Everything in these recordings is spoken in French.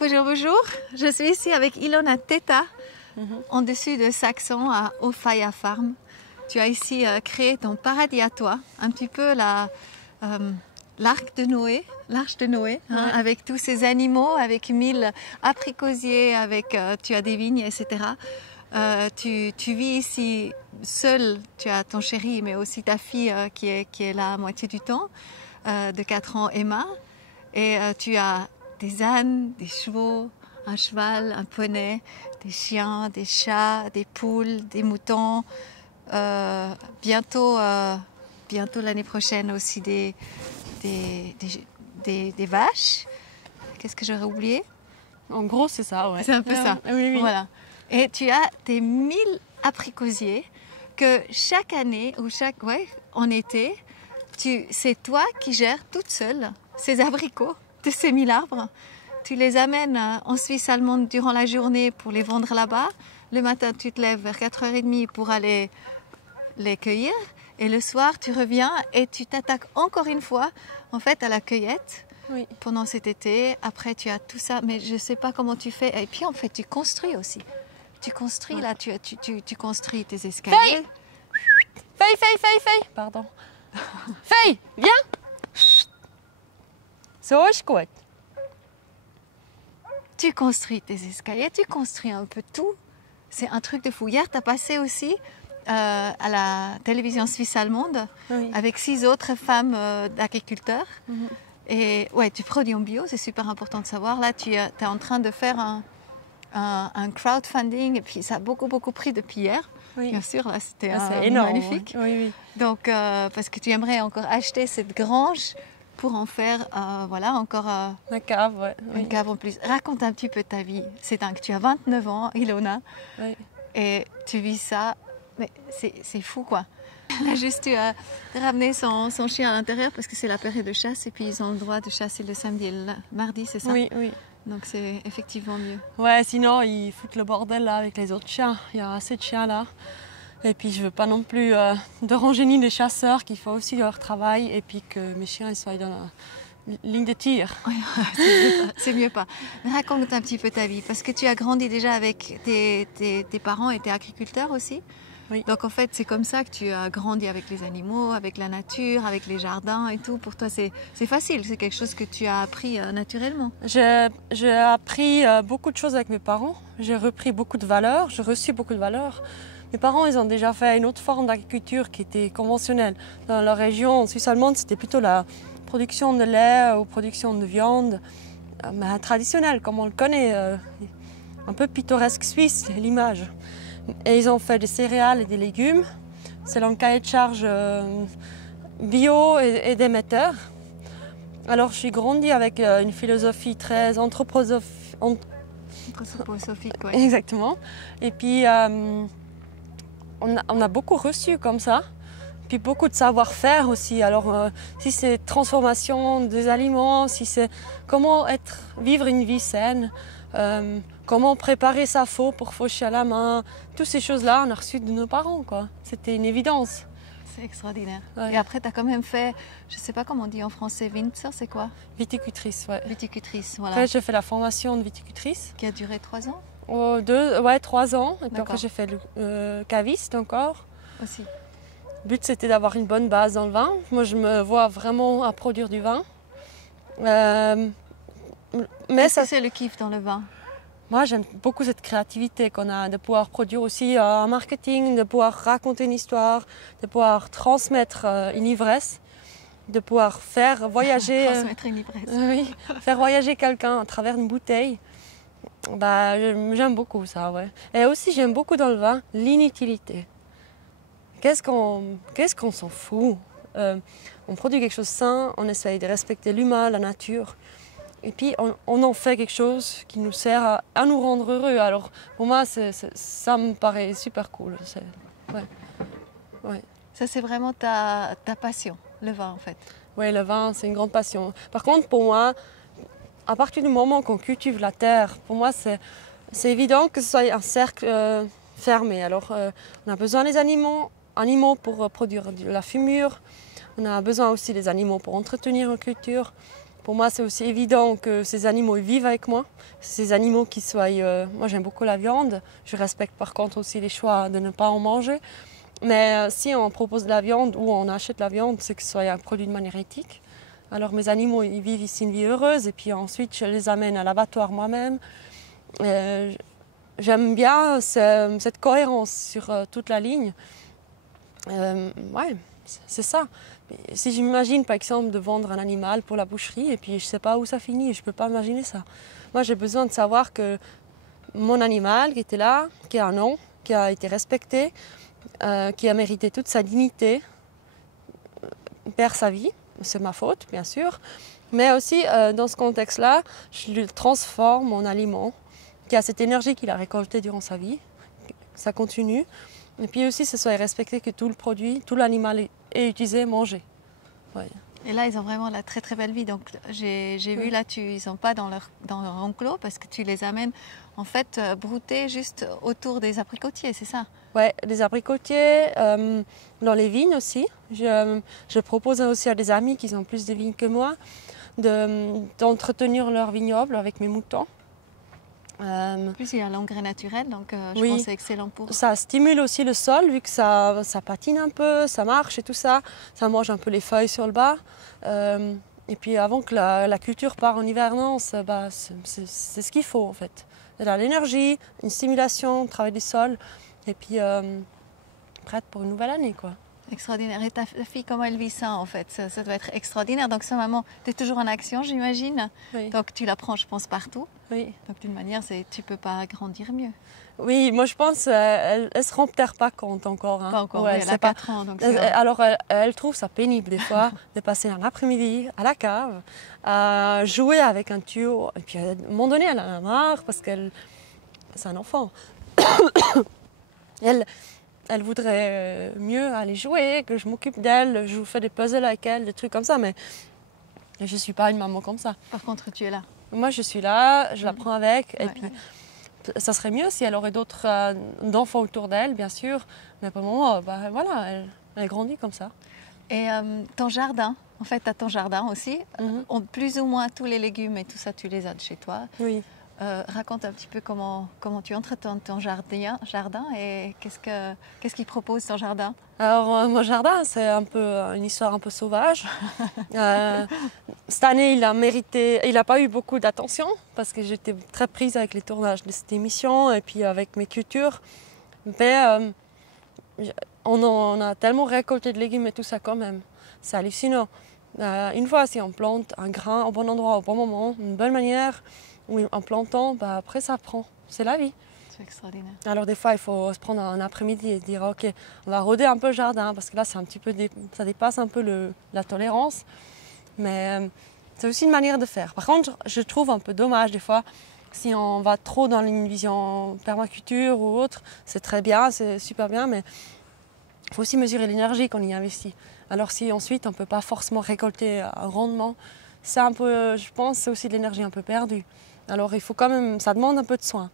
Bonjour, bonjour. Je suis ici avec Ilona Teta, en dessus de Saxon à Ofaya Farm. Tu as ici créé ton paradis à toi, un petit peu l'arche de Noé, avec tous ces animaux, avec 1000 apricosiers, avec tu as des vignes, etc. Tu vis ici seule, tu as ton chéri, mais aussi ta fille qui est là à moitié du temps, de 4 ans, Emma. Et tu as des ânes, des chevaux, un cheval, un poney, des chiens, des chats, des poules, des moutons. Bientôt l'année prochaine aussi des vaches. Qu'est-ce que j'aurais oublié? En gros, c'est ça, ouais. C'est un peu ça. Oui, oui. Voilà. Et tu as tes 1000 apricosiers que chaque année ou en été, c'est toi qui gères toute seule ces abricots de ces 1000 arbres. Tu les amènes en Suisse allemande durant la journée pour les vendre là-bas. Le matin, tu te lèves vers 4h30 pour aller les cueillir. Et le soir, tu reviens et tu t'attaques encore une fois en fait, à la cueillette pendant cet été. Après, tu as tout ça, mais je ne sais pas comment tu fais. Et puis, en fait, tu construis aussi. Tu construis, là, tu construis tes escaliers. Faye, pardon. Faye, viens. So ist gut. Tu construis tes escaliers, tu construis un peu tout. C'est un truc de fou. Hier, tu as passé aussi à la télévision suisse allemande avec 6 autres femmes d'agriculteurs. Et ouais, tu produis en bio, c'est super important de savoir. Là, tu es en train de faire un crowdfunding et puis ça a beaucoup pris depuis hier. Bien sûr, là, c'était énorme, magnifique. Oui. Donc, parce que tu aimerais encore acheter cette grange pour en faire, encore une cave, une cave en plus. Raconte un petit peu ta vie. C'est dingue. Tu as 29 ans, Ilona, et tu vis ça. Mais c'est fou, quoi. Là, juste, tu as ramené son chien à l'intérieur parce que c'est la période de chasse et puis ils ont le droit de chasser le samedi et le mardi, c'est ça? Oui. Donc, c'est effectivement mieux. Ouais, sinon, ils foutent le bordel là avec les autres chiens. Il y a assez de chiens là. Et puis, je veux pas non plus déranger ni les chasseurs qui font aussi leur travail et puis que mes chiens ils soient dans la ligne de tir. C'est mieux pas. Raconte un petit peu ta vie parce que tu as grandi déjà avec tes parents étaient agriculteurs aussi. Oui. Donc en fait, c'est comme ça que tu as grandi avec les animaux, avec la nature, avec les jardins et tout. Pour toi, c'est facile, c'est quelque chose que tu as appris naturellement. J'ai appris beaucoup de choses avec mes parents. J'ai repris beaucoup de valeurs, j'ai reçu beaucoup de valeurs. Mes parents, ils ont déjà fait une autre forme d'agriculture qui était conventionnelle. Dans la région en Suisse allemande, c'était plutôt la production de lait ou production de viande, mais traditionnelle, comme on le connaît, un peu pittoresque suisse, l'image. Et ils ont fait des céréales et des légumes. C'est dans le cahier de charge bio et d'émetteurs. Alors, je suis grandie avec une philosophie très anthroposophique. Anthroposophique, oui. Exactement. Et puis, on a beaucoup reçu comme ça. Puis beaucoup de savoir-faire aussi. Alors, si c'est transformation des aliments, si c'est comment vivre une vie saine, comment préparer sa faux pour faucher à la main, toutes ces choses-là, on a reçu de nos parents, quoi. C'était une évidence. C'est extraordinaire. Ouais. Et après, tu as quand même fait, je ne sais pas comment on dit en français, Winzer, c'est quoi? Viticultrice, ouais. Viticultrice, voilà. Après, j'ai fait la formation de viticultrice. Qui a duré 3 ans? 3 ans. Et puis après, j'ai fait le caviste encore. Aussi. Le but, c'était d'avoir une bonne base dans le vin. Moi, je me vois vraiment à produire du vin. Qu'est-ce que c'est le kiff dans le vin? Moi, j'aime beaucoup cette créativité qu'on a, de pouvoir produire aussi un marketing, de pouvoir raconter une histoire, de pouvoir transmettre une ivresse, de pouvoir faire voyager... transmettre une ivresse. Oui, faire voyager quelqu'un à travers une bouteille. Bah, j'aime beaucoup ça, ouais. Et aussi, j'aime beaucoup dans le vin l'inutilité. Qu'est-ce qu'on s'en fout? On produit quelque chose de sain, on essaye de respecter l'humain, la nature. Et puis, on en fait quelque chose qui nous sert à nous rendre heureux. Alors, pour moi, ça me paraît super cool. Ouais. Ça, c'est vraiment ta passion, le vin, en fait. Oui, le vin, c'est une grande passion. Par contre, pour moi, à partir du moment qu'on cultive la terre, pour moi, c'est évident que ce soit un cercle fermé. Alors, on a besoin des animaux pour produire de la fumure. On a besoin aussi des animaux pour entretenir une culture. Pour moi, c'est aussi évident que ces animaux ils vivent avec moi. Ces animaux qui soient... moi, j'aime beaucoup la viande. Je respecte par contre aussi les choix de ne pas en manger. Mais si on propose de la viande ou on achète la viande, c'est que ce soit un produit de manière éthique. Alors mes animaux, ils vivent ici une vie heureuse et puis ensuite je les amène à l'abattoir moi-même. J'aime bien cette cohérence sur toute la ligne. Ouais, c'est ça. Si j'imagine par exemple de vendre un animal pour la boucherie et puis je ne sais pas où ça finit, je ne peux pas imaginer ça. Moi j'ai besoin de savoir que mon animal qui était là, qui a un nom, qui a été respecté, qui a mérité toute sa dignité, perd sa vie, c'est ma faute bien sûr, mais aussi dans ce contexte-là, je le transforme en aliment, qui a cette énergie qu'il a récoltée durant sa vie, ça continue, et puis aussi ce soit respecté que tout le produit, tout l'animal est utilisé, mangé. Ouais. Et là, ils ont vraiment la très très belle vie. Donc j'ai vu là, ils ne sont pas dans leur enclos parce que tu les amènes en fait brouter juste autour des abricotiers, c'est ça? Ouais, les abricotiers, dans les vignes aussi. Je propose aussi à des amis qui ont plus de vignes que moi d'entretenir leur vignoble avec mes moutons. En plus, il y a l'engrais naturel, donc je pense que c'est excellent pour... Ça stimule aussi le sol, vu que ça patine un peu, ça marche et tout ça. Ça mange un peu les feuilles sur le bas. Et puis avant que la culture part en hivernance, c'est ce qu'il faut en fait. Il y a l'énergie, une stimulation, travail du sol, et puis prête pour une nouvelle année, quoi. Extraordinaire. Et ta fille, comment elle vit ça en fait? Ça doit être extraordinaire. Donc sa maman, tu es toujours en action, j'imagine. Oui. Donc tu la prends, je pense, partout. Oui. Donc d'une manière, tu ne peux pas grandir mieux. Oui, moi je pense qu'elle ne se rend peut-être pas compte encore. Hein. Pas encore, ouais, oui, elle a 4 ans. Donc alors elle trouve ça pénible des fois de passer un après-midi à la cave, à jouer avec un tuyau. Et puis à un moment donné, elle en a marre parce qu'elle... C'est un enfant. Elle voudrait mieux aller jouer, que je m'occupe d'elle, je fais des puzzles avec elle, des trucs comme ça, mais je ne suis pas une maman comme ça. Par contre, tu es là. Moi, je suis là, je la prends avec, et puis ça serait mieux si elle aurait d'autres enfants autour d'elle, bien sûr, mais pour le moment, voilà, elle grandit comme ça. Et ton jardin, en fait, tu as ton jardin aussi, plus ou moins tous les légumes et tout ça, tu les as de chez toi. Oui. Raconte un petit peu comment tu entretiens ton jardin et qu'est-ce qu'il propose ton jardin? Alors mon jardin, c'est un peu une histoire un peu sauvage. Cette année, il n'a pas eu beaucoup d'attention parce que j'étais très prise avec les tournages de cette émission et puis avec mes cultures. Mais on a tellement récolté de légumes et tout ça quand même. C'est hallucinant. Une fois, si on plante un grain au bon endroit, au bon moment, d'une bonne manière, oui, en plantant, après ça prend. C'est la vie. C'est extraordinaire. Alors des fois, il faut se prendre un après-midi et dire ok, on va rôder un peu le jardin parce que là, c'est un petit peu ça dépasse un peu la tolérance. Mais c'est aussi une manière de faire. Par contre, je trouve un peu dommage des fois si on va trop dans une vision permaculture ou autre. C'est très bien, c'est super bien, mais il faut aussi mesurer l'énergie qu'on y investit. Alors si ensuite on ne peut pas forcément récolter un rendement, c'est un peu, je pense, c'est aussi de l'énergie un peu perdue. Alors il faut quand même, ça demande un peu de soin.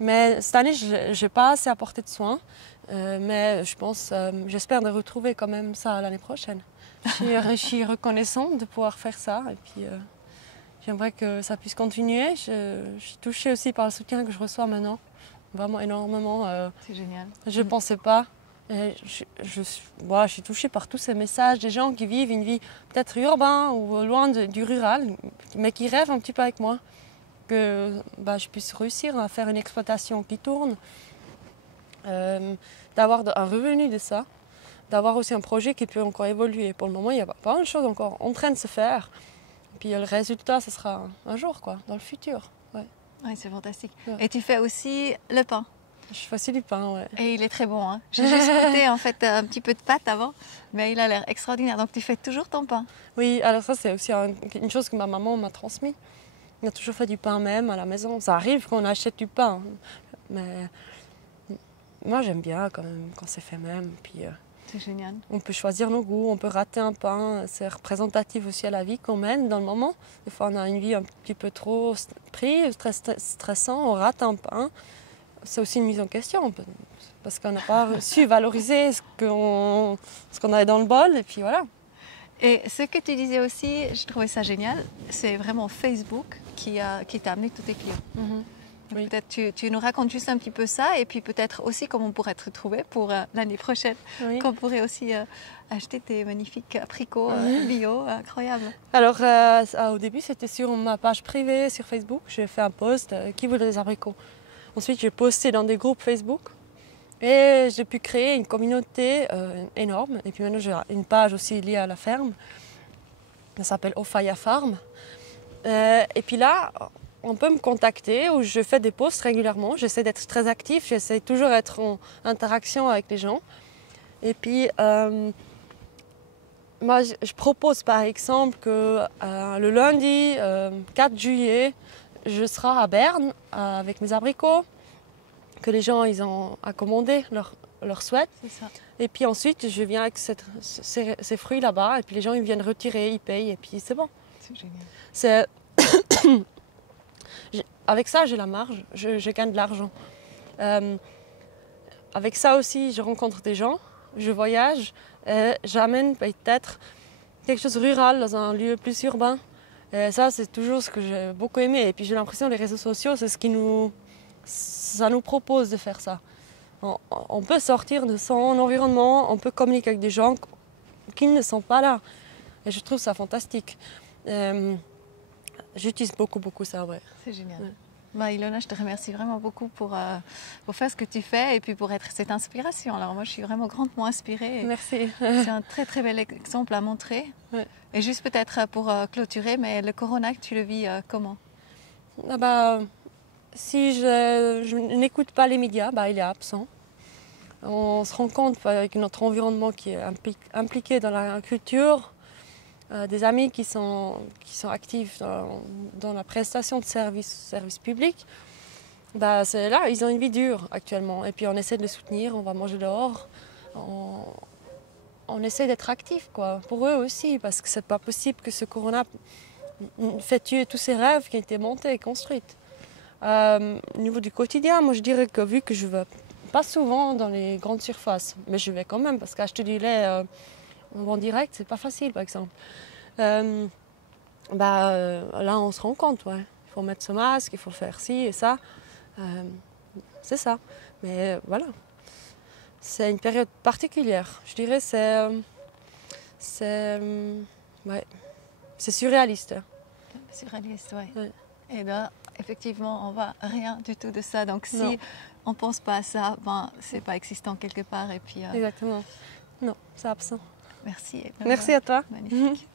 Mais cette année, je n'ai pas assez apporté de soins. Mais je pense, j'espère de retrouver quand même ça l'année prochaine. Je suis reconnaissante de pouvoir faire ça. Et puis j'aimerais que ça puisse continuer. Je suis touchée aussi par le soutien que je reçois maintenant. Vraiment énormément. C'est génial. Je ne pensais pas. Je suis touchée par tous ces messages des gens qui vivent une vie peut-être urbaine ou loin du rural, mais qui rêvent un petit peu avec moi. Que je puisse réussir à faire une exploitation qui tourne, d'avoir un revenu de ça, d'avoir aussi un projet qui peut encore évoluer. Pour le moment, il y a pas mal de choses encore en train de se faire. Et puis le résultat, ce sera un jour, quoi, dans le futur. Ouais. Oui, c'est fantastique. Ouais. Et tu fais aussi le pain. Je fais aussi du pain, ouais. Et il est très bon. Hein. J'ai juste goûté en fait un petit peu de pâte avant, mais il a l'air extraordinaire. Donc tu fais toujours ton pain? Oui, alors ça c'est aussi une chose que ma maman m'a transmise. On a toujours fait du pain même à la maison. Ça arrive qu'on achète du pain, mais moi j'aime bien quand même quand c'est fait même. Puis, c'est génial. On peut choisir nos goûts, on peut rater un pain. C'est représentatif aussi à la vie qu'on mène dans le moment. Des fois on a une vie un petit peu trop prise, très stressant, on rate un pain. C'est aussi une mise en question parce qu'on n'a pas su valoriser ce qu'on avait dans le bol et puis voilà. Et ce que tu disais aussi, je trouvais ça génial, c'est vraiment Facebook qui t'a amené tous tes clients. Oui. Peut-être tu nous racontes juste un petit peu ça et puis peut-être aussi comment on pourrait te retrouver pour l'année prochaine, Oui. qu'on pourrait aussi acheter tes magnifiques abricots bio, incroyables. Alors, au début, c'était sur ma page privée sur Facebook. J'ai fait un post qui voulait des abricots. Ensuite, j'ai posté dans des groupes Facebook et j'ai pu créer une communauté énorme. Et puis maintenant, j'ai une page aussi liée à la ferme. Ça s'appelle Ofaya Farm. Et puis là, on peut me contacter où je fais des posts régulièrement. J'essaie d'être très actif, j'essaie toujours d'être en interaction avec les gens. Et puis, moi, je propose par exemple que le lundi 4 juillet, je serai à Berne avec mes abricots, que les gens ils ont à commander leur souhait. C'est ça. Et puis ensuite, je viens avec ces fruits là-bas, et puis les gens ils viennent retirer, ils payent, et puis c'est bon. C'est génial. C'est... Avec ça, j'ai la marge, je gagne de l'argent. Avec ça aussi, je rencontre des gens, je voyage, j'amène peut-être quelque chose de rural dans un lieu plus urbain. Et ça, c'est toujours ce que j'ai beaucoup aimé. Et puis j'ai l'impression que les réseaux sociaux, c'est ce qui nous propose de faire ça. On peut sortir de son environnement, on peut communiquer avec des gens qui ne sont pas là. Et je trouve ça fantastique. J'utilise beaucoup ça, ouais. C'est génial. Ouais. Bah, Ilona, je te remercie vraiment beaucoup pour faire ce que tu fais et puis pour être cette inspiration. Alors moi, je suis vraiment grandement inspirée. Merci. C'est un très bel exemple à montrer. Ouais. Et juste peut-être pour clôturer, mais le corona, tu le vis comment? Si je n'écoute pas les médias, il est absent. On se rend compte avec notre environnement qui est impliqué dans la culture, des amis qui sont actifs dans la prestation de services publics, c'est là, ils ont une vie dure actuellement. Et puis on essaie de les soutenir, on va manger dehors, on essaie d'être actifs pour eux aussi, parce que c'est pas possible que ce corona fait tuer tous ces rêves qui ont été montés et construits. Au niveau du quotidien, moi je dirais que vu que je ne vais pas souvent dans les grandes surfaces, mais je vais quand même, parce qu'acheter du lait en direct, c'est pas facile par exemple. Là on se rend compte, ouais. Il faut mettre ce masque, il faut faire ci et ça. C'est ça. Mais voilà. C'est une période particulière. Je dirais c'est surréaliste. Surréaliste, oui. Ouais. Et là, effectivement, on ne voit rien du tout de ça. Donc si on ne pense pas à ça, c'est pas existant quelque part. Et puis, exactement. Non, c'est absent. Merci. Merci à toi. Magnifique.